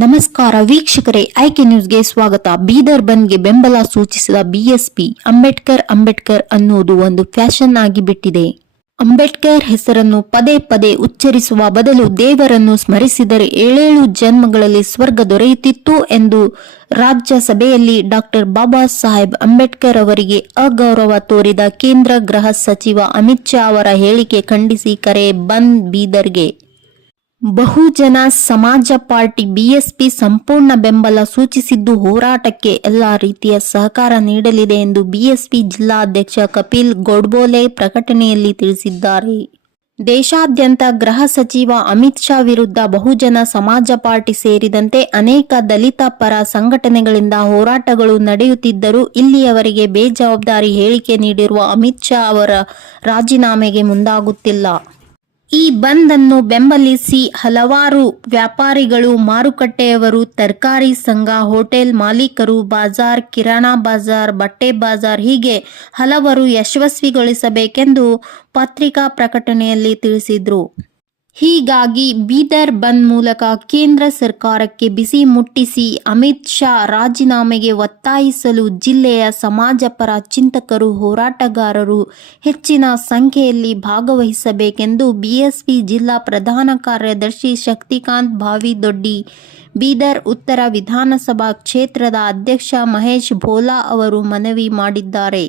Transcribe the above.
ನಮಸ್ಕಾರ ವೀಕ್ಷಕರೇ, ಆಯ್ಕೆ ನ್ಯೂಸ್ಗೆ ಸ್ವಾಗತ. ಬೀದರ್ ಬಂದ್ಗೆ ಬೆಂಬಲ ಸೂಚಿಸಿದ ಬಿಎಸ್ಪಿ, ಅಂಬೇಡ್ಕರ್ ಅಂಬೇಡ್ಕರ್ ಅನ್ನುವುದು ಒಂದು ಫ್ಯಾಷನ್ ಆಗಿ ಬಿಟ್ಟಿದೆ. ಅಂಬೇಡ್ಕರ್ ಹೆಸರನ್ನು ಪದೇ ಪದೇ ಉಚ್ಚರಿಸುವ ಬದಲು ದೇವರನ್ನು ಸ್ಮರಿಸಿದರೆ ಏಳೇಳು ಜನ್ಮಗಳಲ್ಲಿ ಸ್ವರ್ಗ ದೊರೆಯುತ್ತಿತ್ತು ಎಂದು ರಾಜ್ಯಸಭೆಯಲ್ಲಿ ಡಾಕ್ಟರ್ ಬಾಬಾ ಸಾಹೇಬ್ ಅಂಬೇಡ್ಕರ್ ಅವರಿಗೆ ಅಗೌರವ ತೋರಿದ ಕೇಂದ್ರ ಗೃಹ ಸಚಿವ ಅಮಿತ್ ಶಾ ಅವರ ಹೇಳಿಕೆ ಖಂಡಿಸಿ ಕರೆ ಬಂದ್ ಬೀದರ್ಗೆ. ಬಹುಜನ ಸಮಾಜ ಪಾರ್ಟಿ ಬಿಎಸ್ಪಿ ಸಂಪೂರ್ಣ ಬೆಂಬಲ ಸೂಚಿಸಿದ್ದು ಹೋರಾಟಕ್ಕೆ ಎಲ್ಲಾ ರೀತಿಯ ಸಹಕಾರ ನೀಡಲಿದೆ ಎಂದು ಬಿಎಸ್ಪಿ ಜಿಲ್ಲಾಧ್ಯಕ್ಷ ಕಪಿಲ್ ಗೋಡ್ಬೋಲೆ ಪ್ರಕಟಣೆಯಲ್ಲಿ ತಿಳಿಸಿದ್ದಾರೆ. ದೇಶಾದ್ಯಂತ ಗೃಹ ಸಚಿವ ಅಮಿತ್ ಶಾ ವಿರುದ್ಧ ಬಹುಜನ ಸಮಾಜ ಪಾರ್ಟಿ ಸೇರಿದಂತೆ ಅನೇಕ ದಲಿತ ಪರ ಸಂಘಟನೆಗಳಿಂದ ಹೋರಾಟಗಳು ನಡೆಯುತ್ತಿದ್ದರೂ ಇಲ್ಲಿಯವರೆಗೆ ಬೇಜವಾಬ್ದಾರಿ ಹೇಳಿಕೆ ನೀಡಿರುವ ಅಮಿತ್ ಶಾ ಅವರ ರಾಜೀನಾಮೆಗೆ ಮುಂದಾಗುತ್ತಿಲ್ಲ. ಈ ಬಂದ್ ಅನ್ನು ಬೆಂಬಲಿಸಿ ಹಲವಾರು ವ್ಯಾಪಾರಿಗಳು ಮಾರುಕಟ್ಟೆಯವರು ತರಕಾರಿ ಸಂಘ, ಹೋಟೆಲ್ ಮಾಲೀಕರು, ಬಾಜಾರ್, ಕಿರಾಣಾ ಬಾಜಾರ್, ಬಟ್ಟೆ ಬಾಜಾರ್ ಹೀಗೆ ಹಲವರು ಯಶಸ್ವಿಗೊಳಿಸಬೇಕೆಂದು ಪತ್ರಿಕಾ ಪ್ರಕಟಣೆಯಲ್ಲಿ ತಿಳಿಸಿದ್ರು. ಹೀಗಾಗಿ ಬೀದರ್ ಬಂದ್ ಮೂಲಕ ಕೇಂದ್ರ ಸರ್ಕಾರಕ್ಕೆ ಬಿಸಿ ಮುಟ್ಟಿಸಿ ಅಮಿತ್ ಶಾ ರಾಜೀನಾಮೆಗೆ ಒತ್ತಾಯಿಸಲು ಜಿಲ್ಲೆಯ ಸಮಾಜ ಪರ ಚಿಂತಕರು ಹೋರಾಟಗಾರರು ಹೆಚ್ಚಿನ ಸಂಖ್ಯೆಯಲ್ಲಿ ಭಾಗವಹಿಸಬೇಕೆಂದು ಬಿಎಸ್ಪಿ ಜಿಲ್ಲಾ ಪ್ರಧಾನ ಕಾರ್ಯದರ್ಶಿ ಶಕ್ತಿಕಾಂತ್ ಭಾವಿದೊಡ್ಡಿ, ಬೀದರ್ ಉತ್ತರ ವಿಧಾನಸಭಾ ಕ್ಷೇತ್ರದ ಅಧ್ಯಕ್ಷ ಮಹೇಶ್ ಭೋಲಾ ಅವರು ಮನವಿ ಮಾಡಿದ್ದಾರೆ.